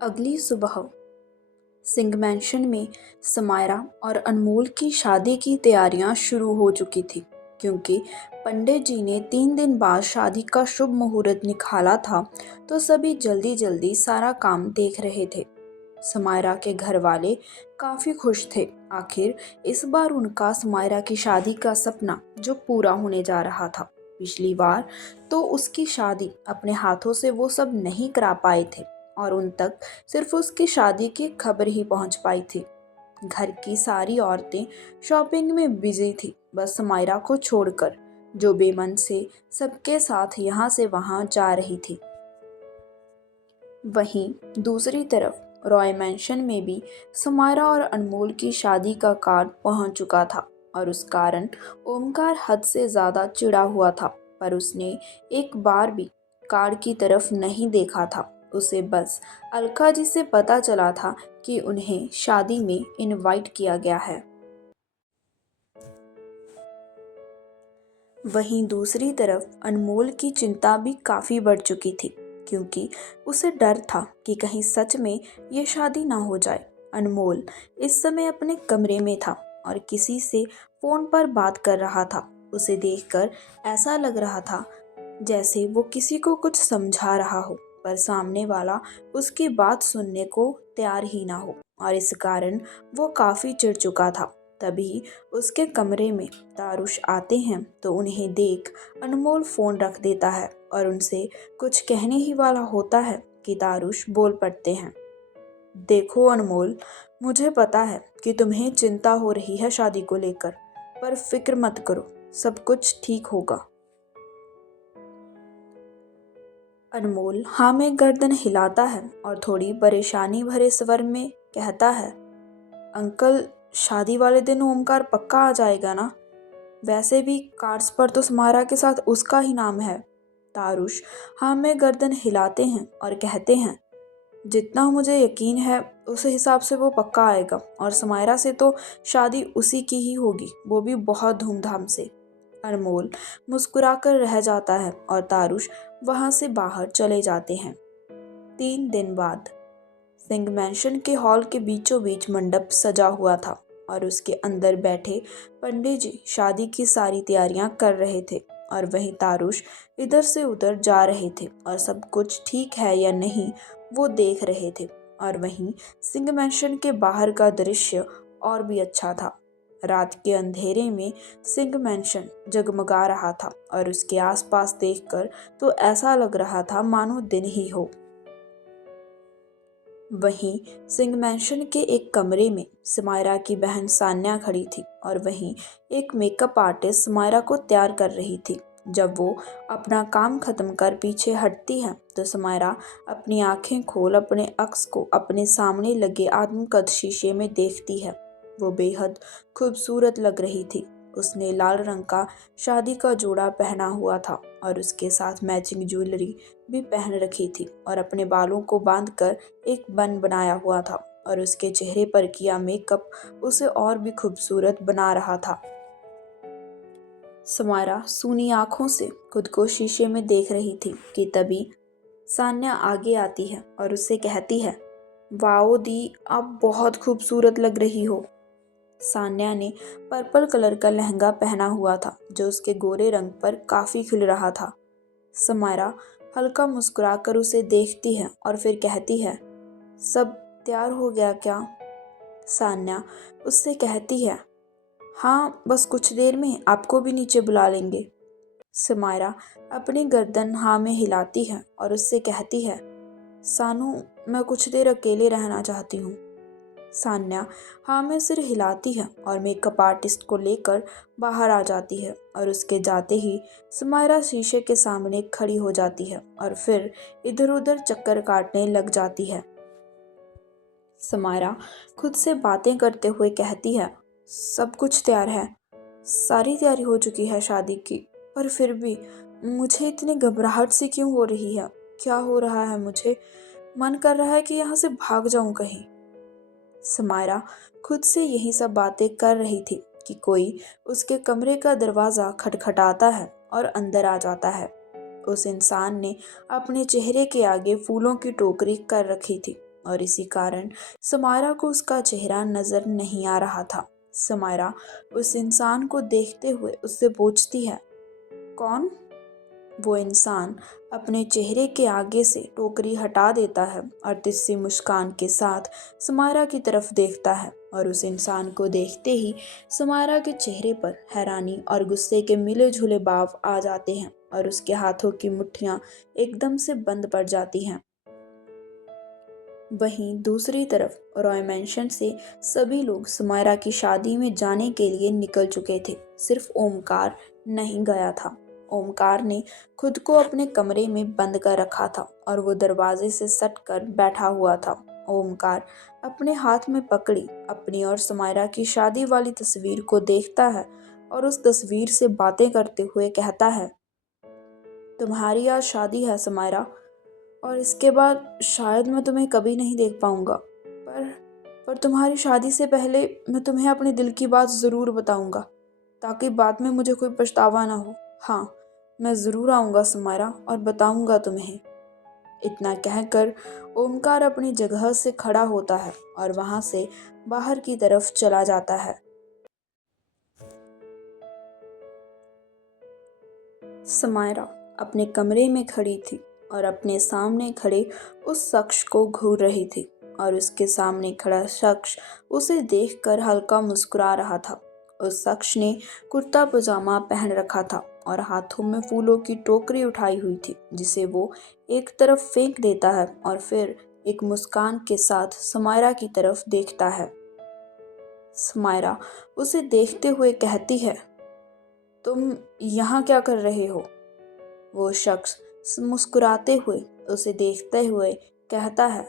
अगली सुबह सिंह मैंशन में समायरा और अनमोल की शादी की तैयारियां शुरू हो चुकी थी क्योंकि पंडित जी ने 3 दिन बाद शादी का शुभ मुहूर्त निकाला था। तो सभी जल्दी जल्दी सारा काम देख रहे थे। समायरा के घर वाले काफी खुश थे। आखिर इस बार उनका समायरा की शादी का सपना जो पूरा होने जा रहा था। पिछली बार तो उसकी शादी अपने हाथों से वो सब नहीं करा पाए थे और उन तक सिर्फ उसकी शादी की खबर ही पहुंच पाई थी। घर की सारी औरतें शॉपिंग में बिजी थी, बस समायरा को छोड़कर, जो बेमन से सबके साथ यहाँ से वहाँ जा रही थी। वहीं दूसरी तरफ रॉय मैंशन में भी समायरा और अनमोल की शादी का कार्ड पहुंच चुका था और उस कारण ओमकार हद से ज्यादा चिढ़ा हुआ था। पर उसने एक बार भी कार्ड की तरफ नहीं देखा था। उसे बस अलका जी से पता चला था कि उन्हें शादी में इनवाइट किया गया है। वहीं दूसरी तरफ अनमोल की चिंता भी काफी बढ़ चुकी थी क्योंकि उसे डर था कि कहीं सच में ये शादी ना हो जाए। अनमोल इस समय अपने कमरे में था और किसी से फोन पर बात कर रहा था। उसे देखकर ऐसा लग रहा था जैसे वो किसी को कुछ समझा रहा हो, पर सामने वाला उसकी बात सुनने को तैयार ही ना हो और इस कारण वो काफी चिढ़ चुका था। तभी उसके कमरे में तारुश आते हैं तो उन्हें देख अनमोल फोन रख देता है और उनसे कुछ कहने ही वाला होता है कि तारुश बोल पड़ते हैं। देखो अनमोल, मुझे पता है कि तुम्हें चिंता हो रही है शादी को लेकर, पर फिक्र मत करो, सब कुछ ठीक होगा। अनमोल हाँ में गर्दन हिलाता है और थोड़ी परेशानी भरे स्वर में कहता है, अंकल, शादी वाले दिन ओमकार पक्का आ जाएगा ना? वैसे भी कार्ड्स पर तो समारा के साथ उसका ही नाम है। तारुश हाँ में गर्दन हिलाते हैं और कहते हैं, जितना मुझे यकीन है उस हिसाब से वो पक्का आएगा और समायरा से तो शादी उसी की ही होगी, वो भी बहुत धूमधाम से। अनमोल मुस्कुराकर रह जाता है और तारुश वहां से बाहर चले जाते हैं। 3 दिन बाद सिंह मैंशन के हॉल के बीचों बीच मंडप सजा हुआ था और उसके अंदर बैठे पंडित जी शादी की सारी तैयारियां कर रहे थे और वहीं तारुश इधर से उधर जा रहे थे और सब कुछ ठीक है या नहीं वो देख रहे थे। और वहीं सिंह मैंशन के बाहर का दृश्य और भी अच्छा था। रात के अंधेरे में सिंह मैंशन जगमगा रहा था और उसके आसपास देखकर तो ऐसा लग रहा था मानो दिन ही हो। वहीं सिंह मैंशन के एक कमरे में समायरा की बहन सान्या खड़ी थी और वहीं एक मेकअप आर्टिस्ट समायरा को तैयार कर रही थी। जब वो अपना काम खत्म कर पीछे हटती है तो समायरा अपनी आंखें खोल अपने अक्स को अपने सामने लगे आत्मकद शीशे में देखती है। वो बेहद खूबसूरत लग रही थी। उसने लाल रंग का शादी का जोड़ा पहना हुआ था और उसके साथ मैचिंग ज्वेलरी भी पहन रखी थी और अपने बालों को बांधकर एक बन बनाया हुआ था और उसके चेहरे पर किया मेकअप उसे और भी खूबसूरत बना रहा था। समायरा सूनी आंखों से खुद को शीशे में देख रही थी कि तभी सान्या आगे आती है और उससे कहती है, वाओ दी, आप बहुत खूबसूरत लग रही हो। सान्या ने पर्पल कलर का लहंगा पहना हुआ था जो उसके गोरे रंग पर काफी खिल रहा था। समायरा हल्का मुस्कुराकर उसे देखती है और फिर कहती है, सब तैयार हो गया क्या? सान्या उससे कहती है, हाँ, बस कुछ देर में आपको भी नीचे बुला लेंगे। समायरा अपनी गर्दन हाँ में हिलाती है और उससे कहती है, सानू, मैं कुछ देर अकेले रहना चाहती हूँ। सान्या हाँ में सिर हिलाती है और मेकअप आर्टिस्ट को लेकर बाहर आ जाती है और उसके जाते ही समायरा शीशे के सामने खड़ी हो जाती है और फिर इधर उधर चक्कर काटने लग जाती है। समायरा खुद से बातें करते हुए कहती है, सब कुछ तैयार है, सारी तैयारी हो चुकी है शादी की, पर फिर भी मुझे इतनी घबराहट सी क्यों हो रही है? क्या हो रहा है मुझे? मन कर रहा है कि यहाँ से भाग जाऊं कहीं। समायरा खुद से यही सब बातें कर रही थी कि कोई उसके कमरे का दरवाज़ा खटखटाता है और अंदर आ जाता है। उस इंसान ने अपने चेहरे के आगे फूलों की टोकरी कर रखी थी और इसी कारण समायरा को उसका चेहरा नजर नहीं आ रहा था। समायरा उस इंसान को देखते हुए उससे पूछती है, कौन? वो इंसान अपने चेहरे के आगे से टोकरी हटा देता है और तिस्सी मुस्कान के साथ समायरा की तरफ देखता है और उस इंसान को देखते ही समायरा के चेहरे पर हैरानी और गुस्से के मिले जुले भाव आ जाते हैं और उसके हाथों की मुट्ठियां एकदम से बंद पड़ जाती हैं। वहीं दूसरी तरफ रॉय मैंशन से सभी लोग समायरा की शादी में जाने के लिए निकल चुके थे। सिर्फ ओमकार नहीं गया था। ओमकार ने खुद को अपने कमरे में बंद कर रखा था और वो दरवाजे से सट कर बैठा हुआ था। ओमकार अपने हाथ में पकड़ी अपनी और समायरा की शादी वाली तस्वीर को देखता है और उस तस्वीर से बातें करते हुए कहता है, तुम्हारी आज शादी है समायरा, और इसके बाद शायद मैं तुम्हें कभी नहीं देख पाऊंगा, पर तुम्हारी शादी से पहले मैं तुम्हें अपने दिल की बात ज़रूर बताऊंगा, ताकि बाद में मुझे कोई पछतावा ना हो। हाँ, मैं ज़रूर आऊँगा समायरा और बताऊंगा तुम्हें। इतना कहकर ओमकार अपनी जगह से खड़ा होता है और वहाँ से बाहर की तरफ चला जाता है। समायरा अपने कमरे में खड़ी थी और अपने सामने खड़े उस शख्स को घूर रही थी और उसके सामने खड़ा शख्स उसे देखकर हल्का मुस्कुरा रहा था। उस शख्स ने कुर्ता पजामा पहन रखा था और हाथों में फूलों की टोकरी उठाई हुई थी, जिसे वो एक तरफ फेंक देता है और फिर एक मुस्कान के साथ समायरा की तरफ देखता है। समायरा उसे देखते हुए कहती है, तुम यहाँ क्या कर रहे हो? वो शख्स मुस्कुराते हुए उसे देखते हुए कहता है,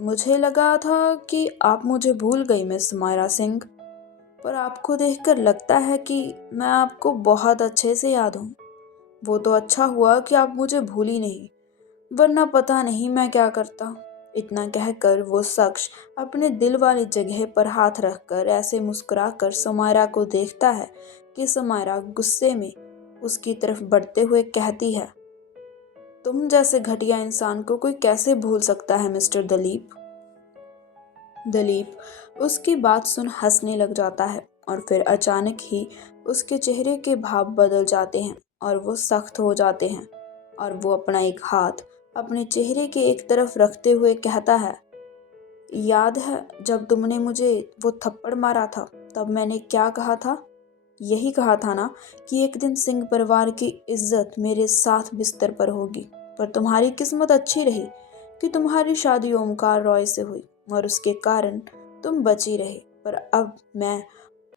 मुझे लगा था कि आप मुझे भूल गई मिस समायरा सिंह, पर आपको देखकर लगता है कि मैं आपको बहुत अच्छे से याद हूँ। वो तो अच्छा हुआ कि आप मुझे भूली नहीं, वरना पता नहीं मैं क्या करता। इतना कहकर वो शख्स अपने दिल वाली जगह पर हाथ रखकर ऐसे मुस्कुराकर समायरा को देखता है कि समायरा गुस्से में उसकी तरफ बढ़ते हुए कहती है, तुम जैसे घटिया इंसान को कोई कैसे भूल सकता है मिस्टर दलीप? दलीप उसकी बात सुन हंसने लग जाता है और फिर अचानक ही उसके चेहरे के भाव बदल जाते हैं और वो सख्त हो जाते हैं और वो अपना एक हाथ अपने चेहरे के एक तरफ रखते हुए कहता है, याद है जब तुमने मुझे वो थप्पड़ मारा था, तब मैंने क्या कहा था? यही कहा था ना कि एक दिन सिंह परिवार की इज्जत मेरे साथ बिस्तर पर होगी। पर तुम्हारी किस्मत अच्छी रही कि तुम्हारी शादी ओमकार रॉय से हुई और उसके कारण तुम बची रहे। पर अब मैं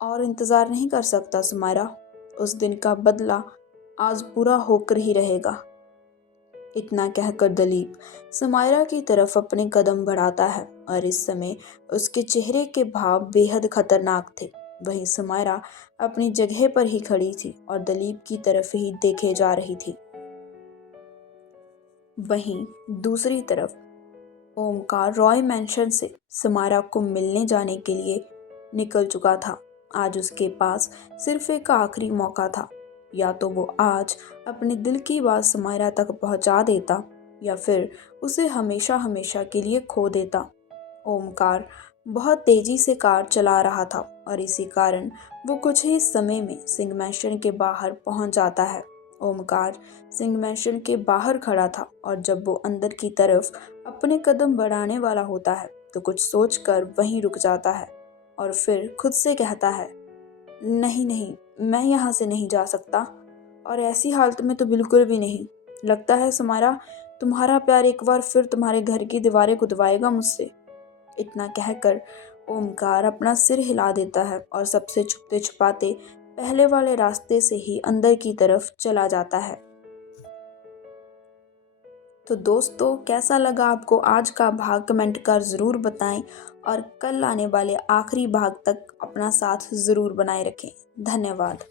और इंतज़ार नहीं कर सकता सुमायरा। उस दिन का बदला आज पूरा होकर ही रहेगा। इतना कहकर दलीप समायरा की तरफ अपने कदम बढ़ाता है और इस समय उसके चेहरे के भाव बेहद खतरनाक थे। वहीं समायरा अपनी जगह पर ही खड़ी थी और दलीप की तरफ ही देखे जा रही थी। वहीं दूसरी तरफ ओमकार रॉय मैंशन से समायरा को मिलने जाने के लिए निकल चुका था। आज उसके पास सिर्फ एक आखिरी मौका था, या तो वो आज अपने दिल की बात समायरा तक पहुंचा देता या फिर उसे हमेशा हमेशा के लिए खो देता। ओमकार बहुत तेजी से कार चला रहा था और इसी कारण वो कुछ ही समय में सिंह मैंशन के बाहर पहुंच जाता है। ओमकार सिंह मैंशन के बाहर खड़ा था और जब वो अंदर की तरफ अपने कदम बढ़ाने वाला होता है तो कुछ सोचकर वहीं रुक जाता है और फिर खुद से कहता है, नहीं नहीं, मैं यहाँ से नहीं जा सकता, और ऐसी हालत में तो बिल्कुल भी नहीं। लगता है समारा तुम्हारा प्यार एक बार फिर तुम्हारे घर की दीवारें खुदवाएगा मुझसे। इतना कहकर ओमकार अपना सिर हिला देता है और सबसे छुपते छुपाते पहले वाले रास्ते से ही अंदर की तरफ चला जाता है। तो दोस्तों, कैसा लगा आपको आज का भाग कमेंट कर ज़रूर बताएं और कल आने वाले आखिरी भाग तक अपना साथ ज़रूर बनाए रखें। धन्यवाद।